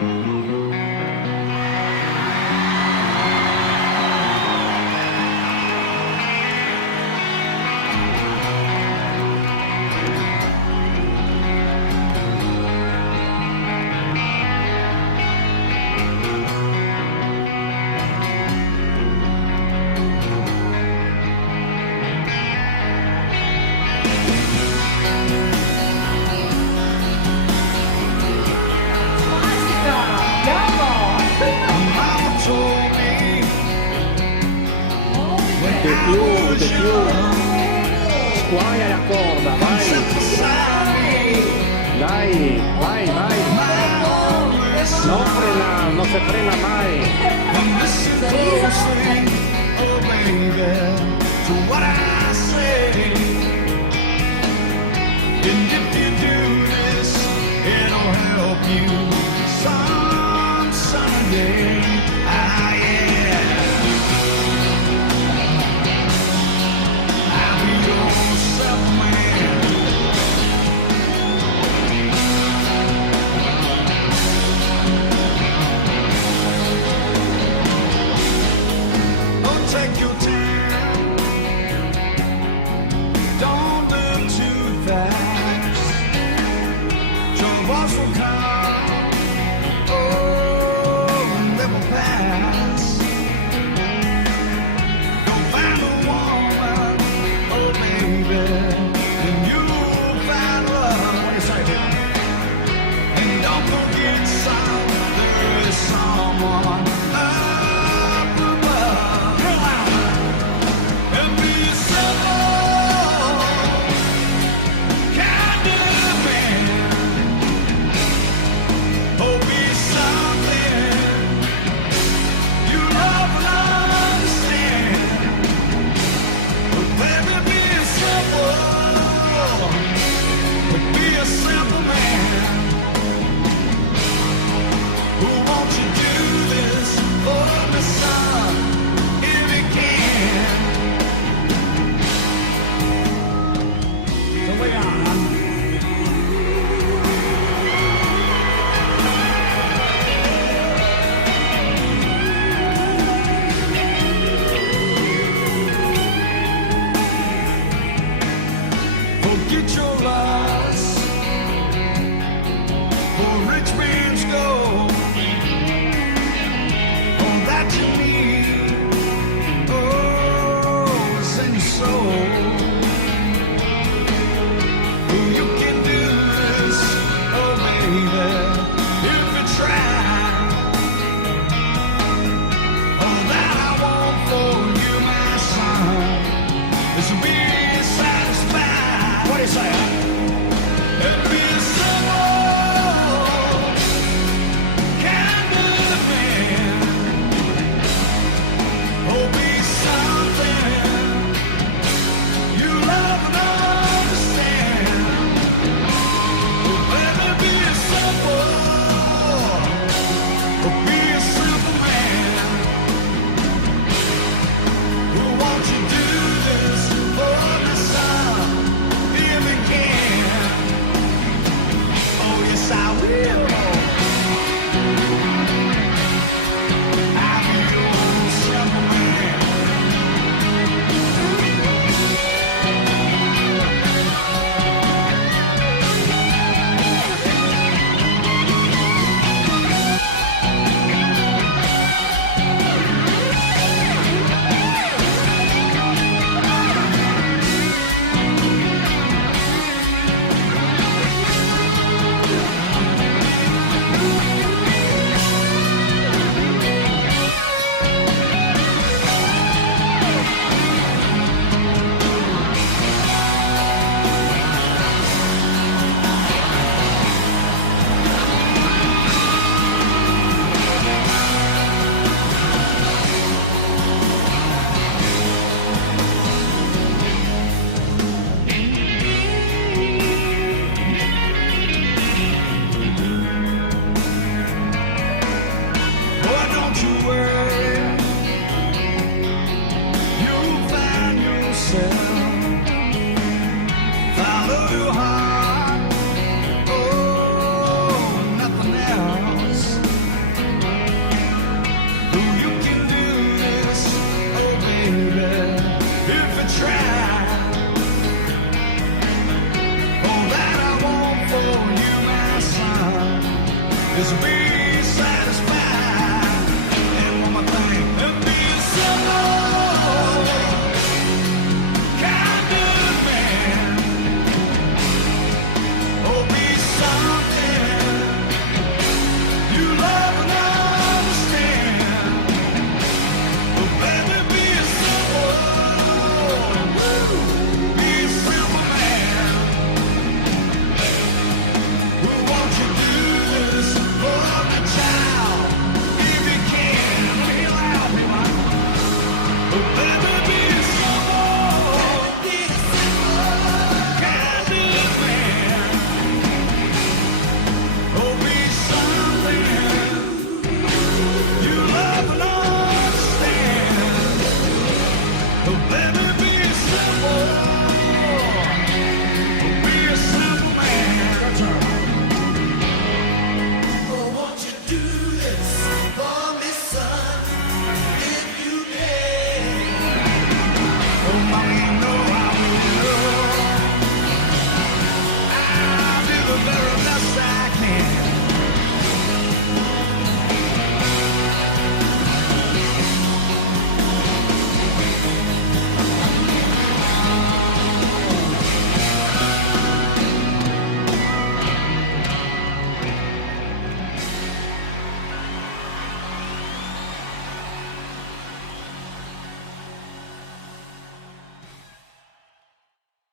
De più, squaia la corda, vai, dai, vai, vai, non si frena mai. Take your time. Don't look too fast. Troubles will come. Oh, and they will pass. Don't find a woman, oh baby, then you'll find love. What do you say, dude? And don't forget there is someone up above. And be a simple kind of man. Oh, be something you love and understand. But baby, be simple. Be a simple man. Who won't you do this for me, son, if you can? So we are. Forget your loss for rich man's gold. is be